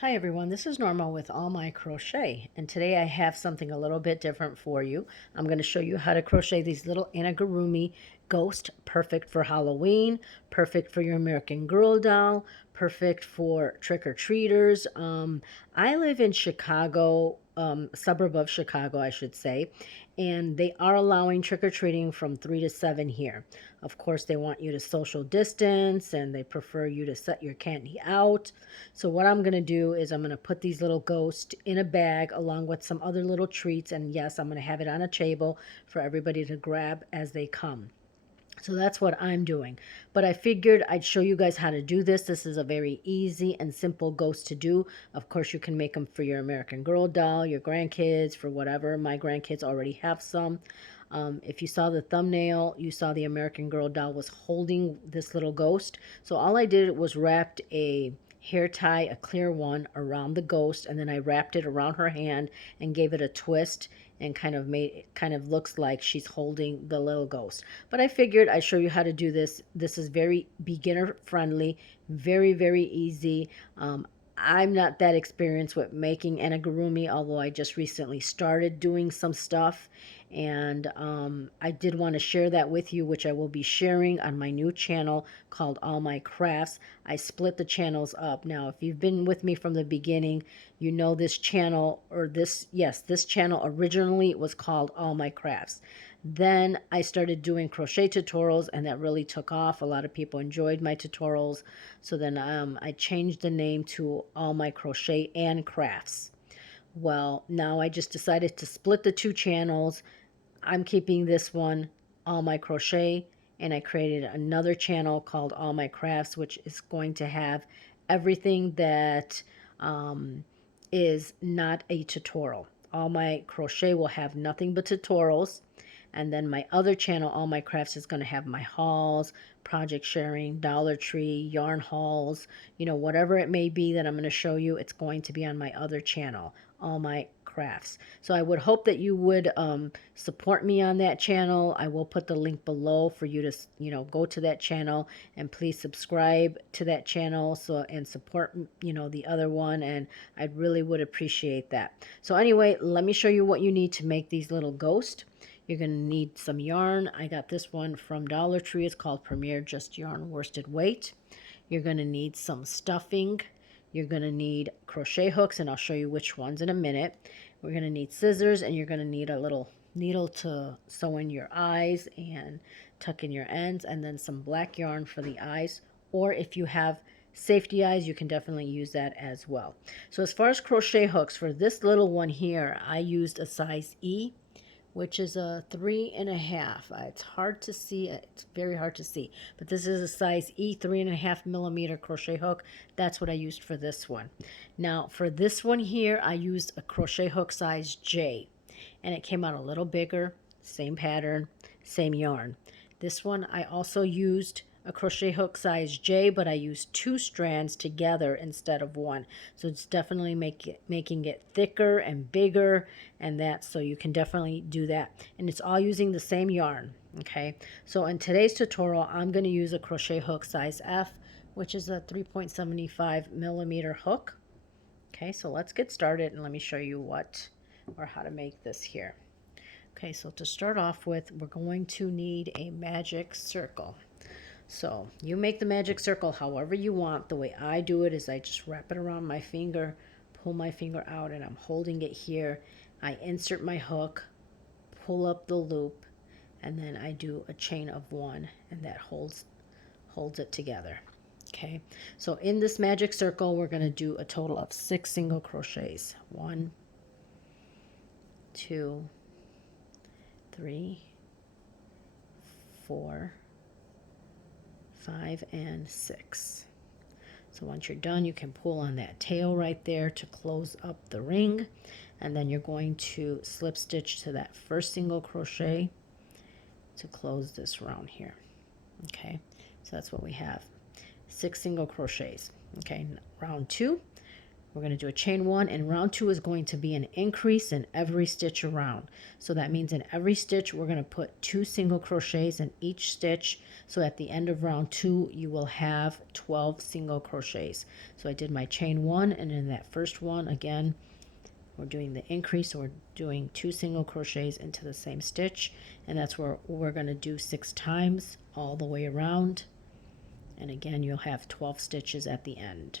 Hi everyone, this is Norma with All My Crochet, and today I have something a little bit different for you. I'm going to show you how to crochet these little amigurumi ghost, perfect for Halloween, perfect for your American Girl doll, perfect for trick-or-treaters. I live in Chicago, suburb of Chicago, I should say, and they are allowing trick-or-treating from 3 to 7 here. Of course, they want you to social distance and they prefer you to set your candy out. So what I'm going to do is I'm going to put these little ghosts in a bag along with some other little treats. And yes, I'm going to have it on a table for everybody to grab as they come. So that's what I'm doing. But I figured I'd show you guys how to do this. This is a very easy and simple ghost to do. Of course, you can make them for your American Girl doll, your grandkids, for whatever. My grandkids already have some. If you saw the thumbnail, you saw the American Girl doll was holding this little ghost. So all I did was wrapped a hair tie, a clear one, around the ghost, and then I wrapped it around her hand and gave it a twist and kind of made it kind of looks like she's holding the little ghost. But I figured I'd show you how to do this. This is very beginner friendly, very, very easy. I'm not that experienced with making amigurumi, although I just recently started doing some stuff. And I did want to share that with you, which I will be sharing on my new channel called All My Crafts. I split the channels up. Now, if you've been with me from the beginning, you know this channel, or this channel originally was called All My Crafts. Then I started doing crochet tutorials and that really took off. A lot of people enjoyed my tutorials. So then I changed the name to All My Crochet and Crafts. Well, now I just decided to split the two channels. I'm keeping this one, All My Crochet, and I created another channel called All My Crafts, which is going to have everything that um, is not a tutorial. All My Crochet will have nothing but tutorials. And then my other channel, All My Crafts, is going to have my hauls, project sharing, Dollar Tree, yarn hauls, whatever it may be that I'm going to show you, it's going to be on my other channel, All My Crafts. So I would hope that you would support me on that channel. I will put the link below for you to, go to that channel, and please subscribe to that channel and support, the other one, and I really would appreciate that. So anyway, let me show you what you need to make these little ghosts. You're going to need some yarn. I got this one from Dollar Tree. It's called Premier Just Yarn Worsted Weight. You're going to need some stuffing. You're going to need crochet hooks, and I'll show you which ones in a minute. We're going to need scissors, and you're going to need a little needle to sew in your eyes and tuck in your ends, and then some black yarn for the eyes. Or if you have safety eyes, you can definitely use that as well. So as far as crochet hooks, for this little one here, I used a size E, which is a 3.5. It's hard to see. It's very hard to see. But this is a size E 3.5 millimeter crochet hook. That's what I used for this one. Now, for this one here, I used a crochet hook size J. And it came out a little bigger. Same pattern, same yarn. This one I also used a crochet hook size J, but I used 2 strands together instead of one. So it's definitely making it thicker and bigger, and that, so you can definitely do that. And it's all using the same yarn, okay? So in today's tutorial, I'm going to use a crochet hook size F, which is a 3.75 millimeter hook. Okay, so let's get started and let me show you how to make this here. Okay, so to start off with, we're going to need a magic circle. So you make the magic circle however you want. The way I do it is I just wrap it around my finger, pull my finger out, and I'm holding it here. I insert my hook, pull up the loop, and then I do a chain of 1, and that holds it together. Okay, so in this magic circle, we're going to do a total of 6 single crochets. 1, 2, 3, 4, 5, and 6. So once you're done, you can pull on that tail right there to close up the ring, and then you're going to slip stitch to that first single crochet to close this round here. Okay, so that's what we have, 6 single crochets. Okay, round 2, We're going to do a chain 1, and round 2 is going to be an increase in every stitch around. So that means in every stitch we're going to put 2 single crochets in each stitch. So at the end of round 2 you will have 12 single crochets. So I did my chain 1, and in that first one again we're doing the increase, so we're doing 2 single crochets into the same stitch, and that's where we're going to do 6 times all the way around. And again you'll have 12 stitches at the end.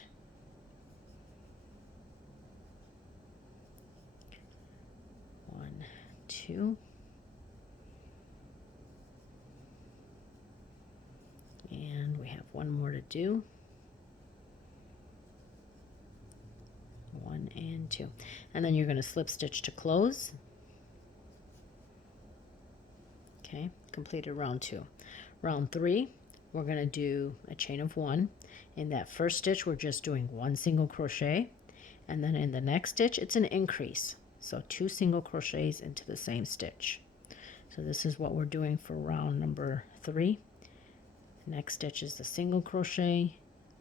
1, 2, and we have one more to do. 1 and 2, and then you're going to slip stitch to close. Okay, completed round 2. Round 3, we're going to do a chain of 1. In that first stitch we're just doing 1 single crochet, and then in the next stitch it's an increase, so 2 single crochets into the same stitch. So this is what we're doing for round number 3. Next stitch is the single crochet,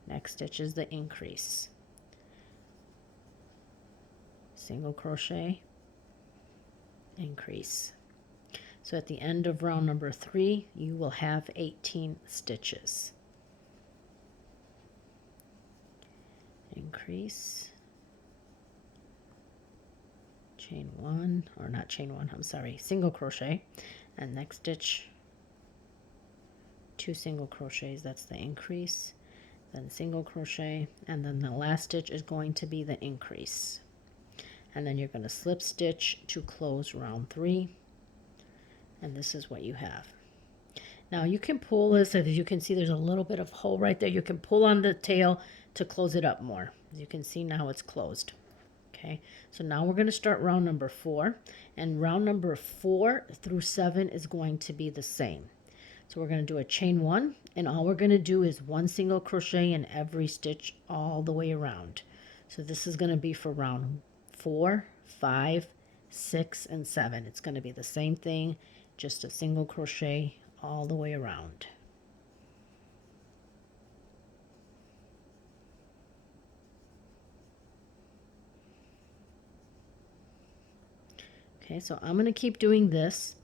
next stitch is the increase, single crochet, increase. So at the end of round number 3 you will have 18 stitches. Increase, chain 1, or not chain 1, I'm sorry, single crochet, and next stitch 2 single crochets, that's the increase, then single crochet, and then the last stitch is going to be the increase. And then you're going to slip stitch to close round 3, and this is what you have. Now you can pull this, as you can see there's a little bit of hole right there. You can pull on the tail to close it up more. As you can see now it's closed. Okay, so now we're going to start round number 4, and round number 4 through 7 is going to be the same. So we're going to do a chain 1, and all we're going to do is 1 single crochet in every stitch all the way around. So this is going to be for round 4, 5, 6, and 7. It's going to be the same thing, just a single crochet all the way around. Okay, so I'm going to keep doing this,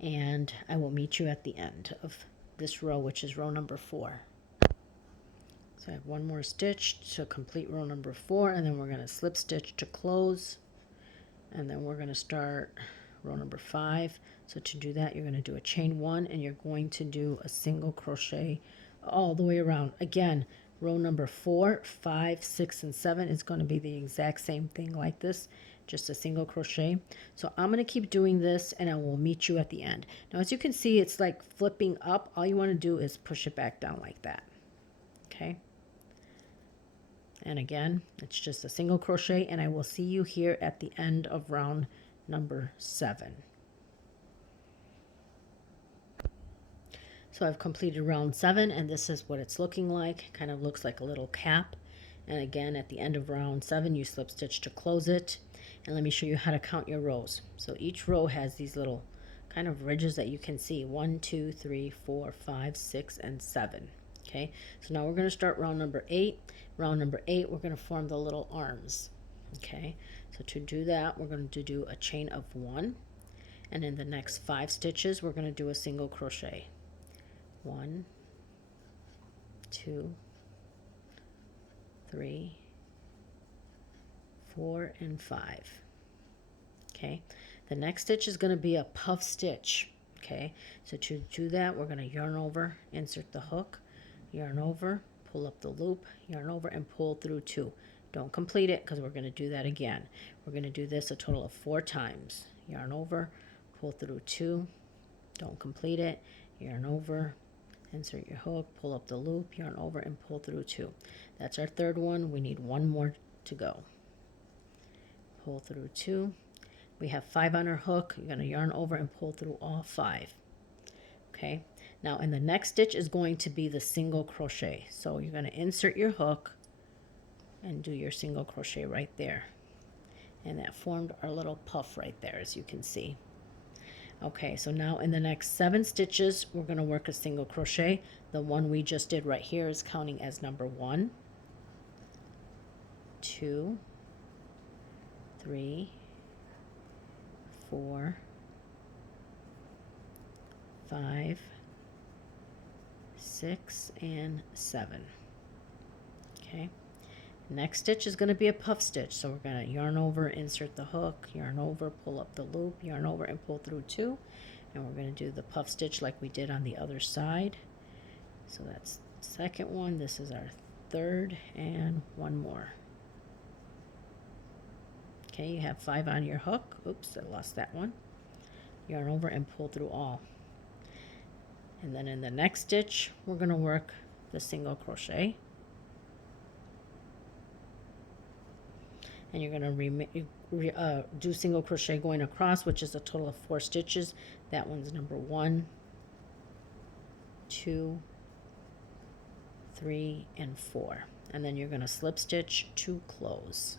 and I will meet you at the end of this row, which is row number 4. So I have one more stitch to complete row number 4, and then we're going to slip stitch to close, and then we're going to start row number 5. So to do that you're going to do a chain 1, and you're going to do a single crochet all the way around. Again, row number 4, 5, 6, and 7 is going to be the exact same thing like this, just a single crochet. So I'm going to keep doing this, and I will meet you at the end. Now as you can see it's like flipping up. All you want to do is push it back down like that. Okay, and again it's just a single crochet, and I will see you here at the end of round number 7. So I've completed round 7, and this is what it's looking like. Kind of looks like a little cap. And again at the end of round 7 you slip stitch to close it. And let me show you how to count your rows. So each row has these little kind of ridges that you can see. 1, 2, 3, 4, 5, 6, and 7. Okay, so now we're going to start round number 8. Round number 8 we're going to form the little arms. Okay, so to do that we're going to do a chain of 1, and in the next 5 stitches we're going to do a single crochet. 1, 2, 3, 4, and 5. Okay, the next stitch is going to be a puff stitch. Okay, so to do that we're going to yarn over, insert the hook, yarn over, pull up the loop, yarn over, and pull through 2. Don't complete it because we're going to do that again. We're going to do this a total of 4 times. Yarn over, pull through 2, don't complete it, yarn over, insert your hook, pull up the loop, yarn over, and pull through 2. That's our third one. We need one more to go. Pull through 2. We have 5 on our hook. You're going to yarn over and pull through all 5. Okay, now in the next stitch is going to be the single crochet. So you're going to insert your hook and do your single crochet right there, and that formed our little puff right there, as you can see. Okay, so now in the next 7 stitches we're going to work a single crochet. The one we just did right here is counting as number 1, 2, 3, 4, 5, 6, and 7. Okay. Next stitch is going to be a puff stitch. So we're going to yarn over, insert the hook, yarn over, pull up the loop, yarn over, and pull through 2. And we're going to do the puff stitch like we did on the other side. So that's the second one. This is our third, and one more. Okay, you have 5 on your hook. Oops, I lost that one. Yarn over and pull through all. And then in the next stitch, we're going to work the single crochet. And you're going to do single crochet going across, which is a total of 4 stitches. That one's number 1, 2, 3, and 4. And then you're going to slip stitch to close.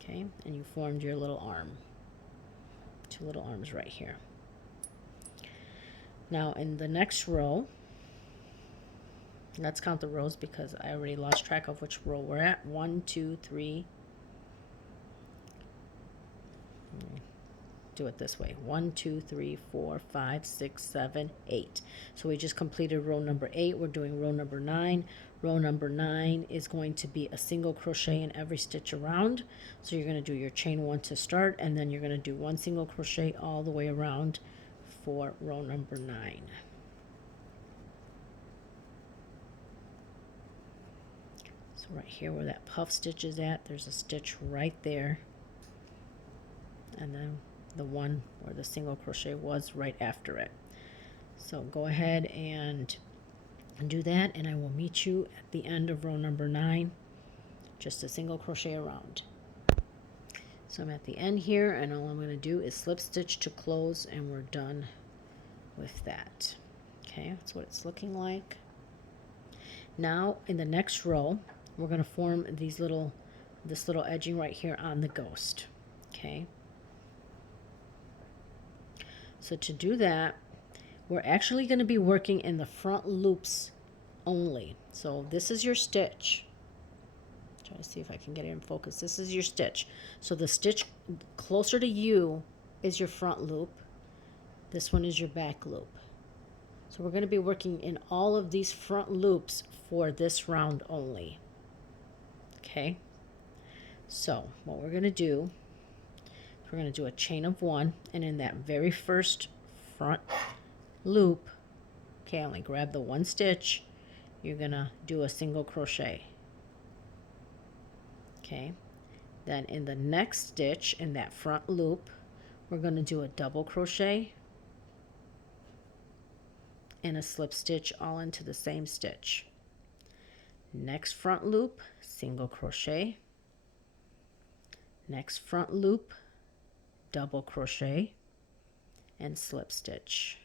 Okay, and you formed your little arm. 2 little arms right here. Now in the next row, let's count the rows because I already lost track of which row we're at. 1, 2, 3. Do it this way. 1, 2, 3, 4, 5, 6, 7, 8. So we just completed row number 8. We're doing row number 9. Row number 9 is going to be a single crochet in every stitch around. So you're going to do your chain 1 to start, and then you're going to do 1 single crochet all the way around for row number 9. So right here where that puff stitch is at, there's a stitch right there, and then the one where the single crochet was right after it. So go ahead and do that, and I will meet you at the end of row number 9, just a single crochet around. So I'm at the end here, and all I'm going to do is slip stitch to close, and we're done with that. Okay, that's what it's looking like. Now in the next row, we're going to form this little edging right here on the ghost. Okay, so to do that, we're actually going to be working in the front loops only. So this is your stitch. Try to see if I can get it in focus. This is your stitch. So the stitch closer to you is your front loop. This one is your back loop. So we're going to be working in all of these front loops for this round only. Okay, so what we're going to do, we're going to do a chain of 1, and in that very first front loop, okay, only grab the 1 stitch, you're going to do a single crochet. Okay, then in the next stitch in that front loop, we're going to do a double crochet and a slip stitch all into the same stitch. Next front loop, single crochet. Next front loop, double crochet and slip stitch.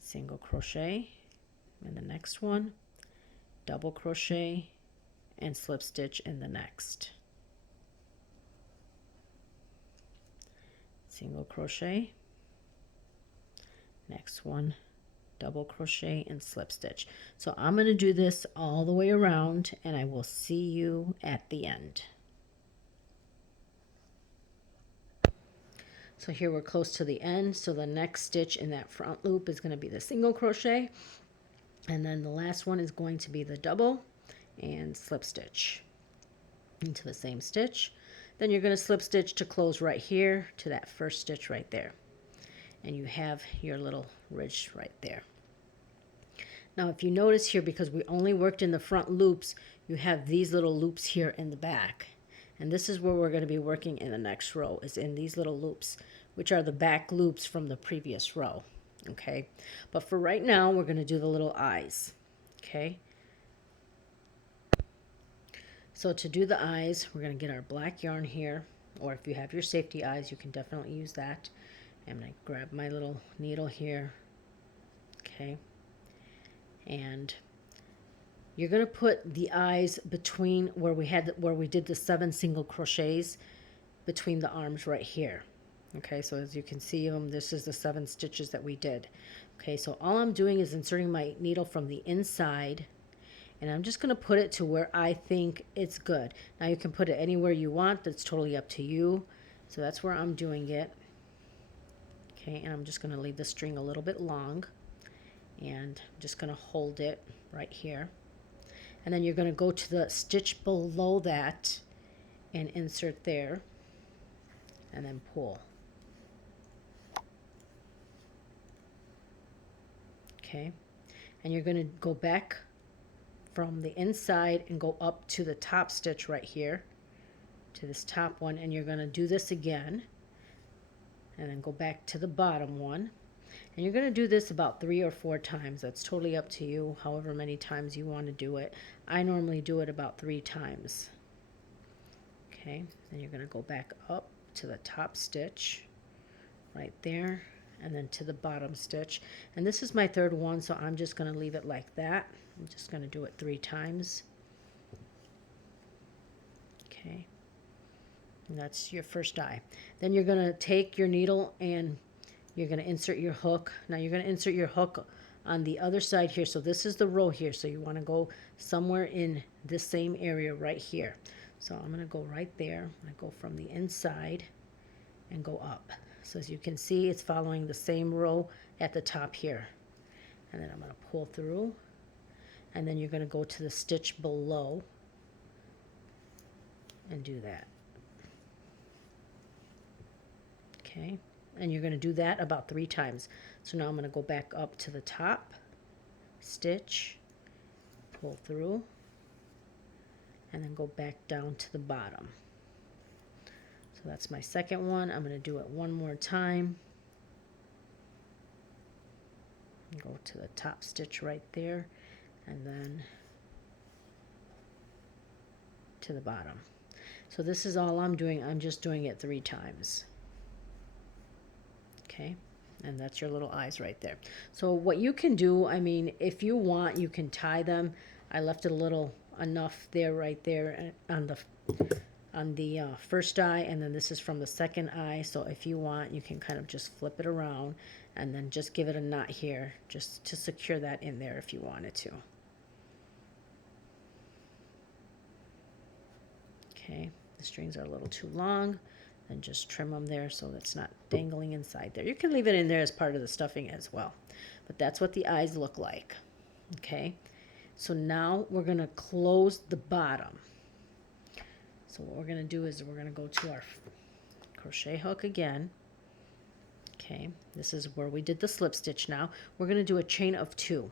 Single crochet in the next one, double crochet and slip stitch in the next. Single crochet, next one, double crochet and slip stitch. So I'm going to do this all the way around, and I will see you at the end. So here we're close to the end. So the next stitch in that front loop is going to be the single crochet, and then the last one is going to be the double and slip stitch into the same stitch. Then you're going to slip stitch to close right here to that first stitch right there, and you have your little ridge right there. Now if you notice here, because we only worked in the front loops, you have these little loops here in the back, and this is where we're going to be working in the next row, is in these little loops, which are the back loops from the previous row. Okay, but for right now we're going to do the little eyes. Okay, so to do the eyes, we're going to get our black yarn here, or if you have your safety eyes, you can definitely use that. I'm going to grab my little needle here. Okay, and you're going to put the eyes between where we did the 7 single crochets between the arms right here. Okay, so as you can see, this is the 7 stitches that we did. Okay, so all I'm doing is inserting my needle from the inside, and I'm just going to put it to where I think it's good. Now you can put it anywhere you want. That's totally up to you. So that's where I'm doing it. Okay, and I'm just going to leave the string a little bit long, and I'm just going to hold it right here. And then you're going to go to the stitch below that and insert there, and then pull. Okay, and you're going to go back from the inside and go up to the top stitch right here, to this top one, and you're going to do this again, and then go back to the bottom one. And you're going to do this about 3 or 4 times. That's totally up to you, however many times you want to do it. I normally do it about 3 times. Okay, then you're going to go back up to the top stitch right there, and then to the bottom stitch. And this is my 3rd one, so I'm just going to leave it like that. I'm just going to do it 3 times. Okay, and that's your first eye. Then you're going to take your needle and you're going to insert your hook. Now you're going to insert your hook on the other side here. So this is the row here. So you want to go somewhere in this same area right here. So I'm going to go right there. I go from the inside and go up. So as you can see, it's following the same row at the top here. And then I'm going to pull through. And then you're going to go to the stitch below and do that. Okay. And you're going to do that about 3 times. So now I'm going to go back up to the top, stitch, pull through, and then go back down to the bottom. So that's my 2nd one. I'm going to do it one more time. Go to the top stitch right there, and then to the bottom. So this is all I'm doing. I'm just doing it 3 times. Okay, and that's your little eyes right there. So what you can do, I mean, if you want, you can tie them. I left it a little enough there, right there on the first eye, and then this is from the 2nd eye. So if you want, you can kind of just flip it around and then just give it a knot here just to secure that in there if you wanted to. Okay, the strings are a little too long. And just trim them there so it's not dangling inside there. You can leave it in there as part of the stuffing as well. But that's what the eyes look like. Okay, so now we're going to close the bottom. So what we're going to do is we're going to go to our crochet hook again. Okay, this is where we did the slip stitch now. We're going to do a chain of 2.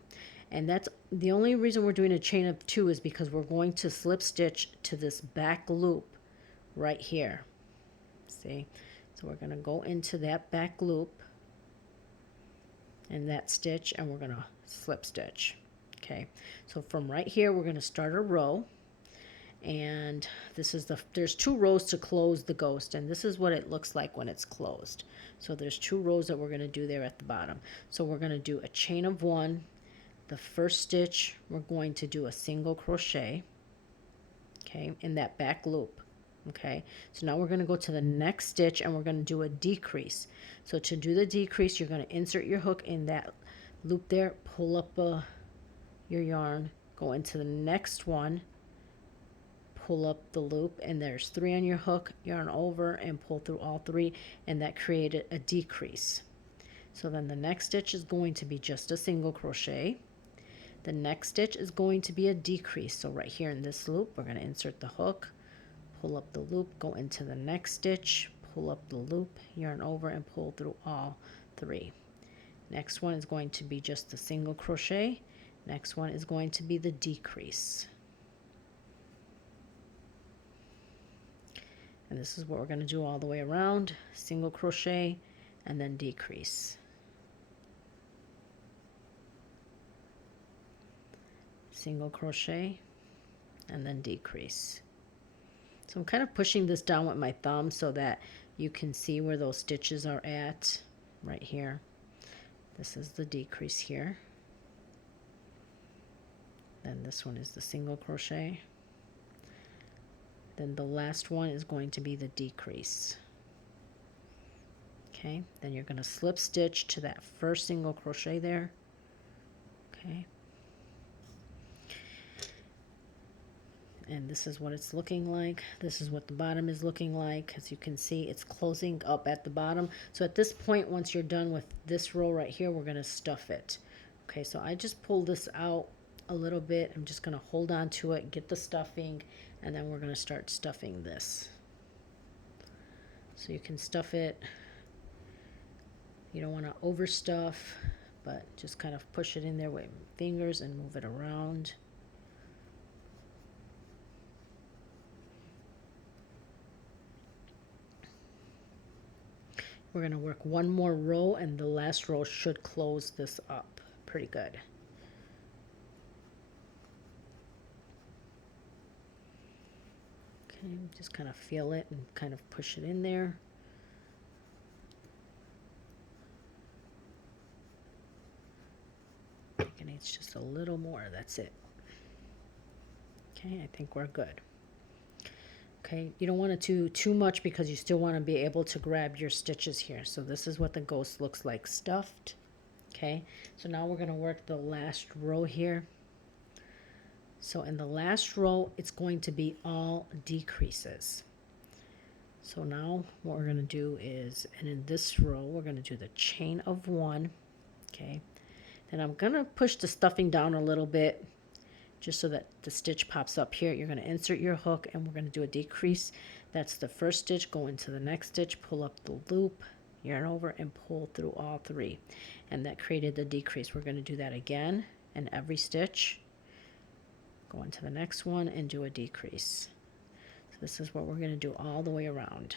And that's the only reason we're doing a chain of 2 is because we're going to slip stitch to this back loop right here. See, so we're going to go into that back loop in that stitch, and we're going to slip stitch. Okay, so from right here we're going to start a row, and this is there's 2 rows to close the ghost, and this is what it looks like when it's closed. So there's 2 rows that we're going to do there at the bottom. So we're going to do a chain of 1. The first stitch we're going to do a single crochet, okay, in that back loop. Okay, so now we're going to go to the next stitch and we're going to do a decrease. So to do the decrease, you're going to insert your hook in that loop there, pull up your yarn, go into the next one, pull up the loop, and there's 3 on your hook, yarn over and pull through all 3, and that created a decrease. So then the next stitch is going to be just a single crochet. The next stitch is going to be a decrease. So right here in this loop, we're going to insert the hook, pull up the loop, go into the next stitch, pull up the loop, yarn over, and pull through all 3. Next one is going to be just the single crochet. Next one is going to be the decrease. And this is what we're going to do all the way around. Single crochet and then decrease. Single crochet and then decrease. So I'm kind of pushing this down with my thumb so that you can see where those stitches are at right here. This is the decrease here. Then this one is the single crochet. Then the last one is going to be the decrease. Okay, then you're going to slip stitch to that first single crochet there. Okay. And this is what it's looking like. This is what the bottom is looking like. As you can see, it's closing up at the bottom. So at this point, once you're done with this row right here, we're going to stuff it. Okay, so I just pulled this out a little bit. I'm just going to hold on to it, get the stuffing, and then we're going to start stuffing this. So you can stuff it. You don't want to overstuff, but just kind of push it in there with your fingers and move it around. We're going to work one more row, and the last row should close this up pretty good. Okay, just kind of feel it and kind of push it in there. And it's just a little more, that's it. Okay, I think we're good. Okay, you don't want to do too much because you still want to be able to grab your stitches here. So this is what the ghost looks like stuffed. Okay, so now we're going to work the last row here. So in the last row, it's going to be all decreases. So now what we're going to do is, and in this row, we're going to do the chain of one. Okay, then I'm going to push the stuffing down a little bit just so that the stitch pops up here. You're going to insert your hook, and we're going to do a decrease. That's the first stitch. Go into the next stitch, pull up the loop, yarn over, and pull through all three. And that created the decrease. We're going to do that again in every stitch. Go into the next one and do a decrease. So this is what we're going to do all the way around.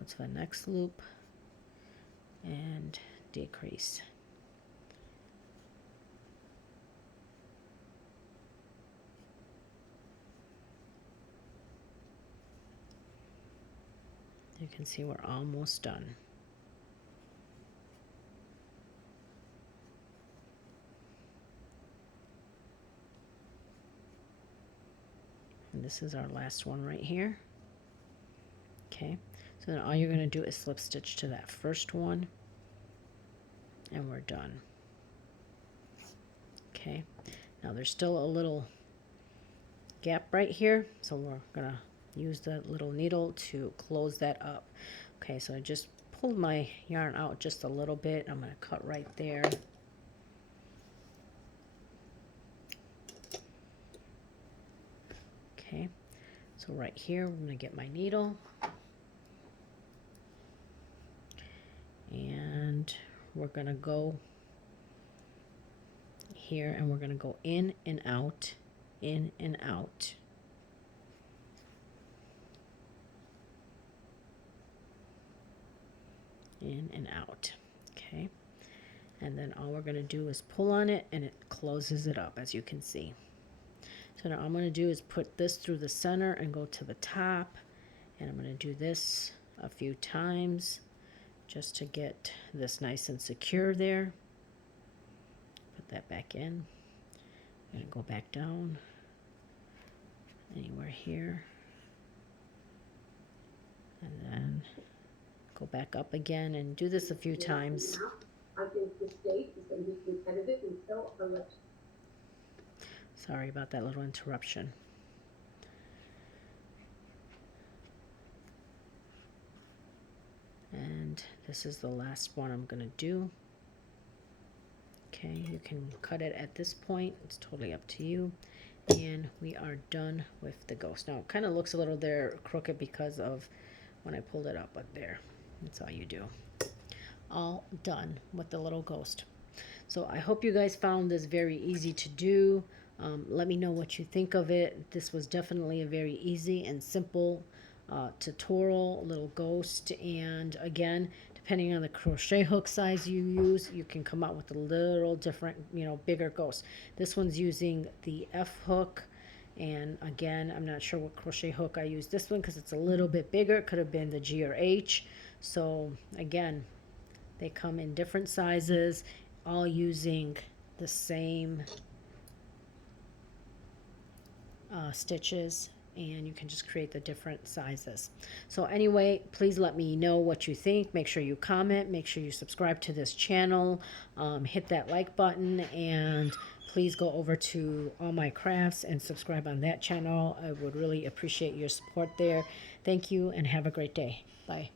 Go to the next loop and decrease. You can see we're almost done. And this is our last one right here. Okay, so then all you're going to do is slip stitch to that first one, and we're done. Okay, now there's still a little gap right here, so we're going to use the little needle to close that up. Okay, so I just pulled my yarn out just a little bit. I'm going to cut right there. Okay, so right here, I'm going to get my needle. And we're going to go here, and we're going to go in and out, in and out. In and out. Okay, and then all we're going to do is pull on it, and it closes it up, as you can see. So now I'm going to do is put this through the center and go to the top, and I'm going to do this a few times just to get this nice and secure there. Put that back in. I'm going to go back down anywhere here, and then go back up again and do this a few times. I think the state is going to be competitive until election. Sorry about that little interruption. And this is the last one I'm going to do. Okay, you can cut it at this point. It's totally up to you. And we are done with the ghost. Now, it kind of looks a little there crooked because of when I pulled it up, but there. That's all you do. All done with the little ghost. So I hope you guys found this very easy to do. Let me know what you think of it. This was definitely a very easy and simple tutorial, little ghost. And again, depending on the crochet hook size you use, you can come out with a little different, bigger ghost. This one's using the F hook. And again, I'm not sure what crochet hook I used this one because it's a little bit bigger. It could have been the G or H. So again, they come in different sizes, all using the same stitches and you can just create the different sizes. So anyway, please let me know what you think. Make sure you comment, make sure you subscribe to this channel, hit that like button, and please go over to All My Crafts and subscribe on that channel. I would really appreciate your support there. Thank you and have a great day. Bye.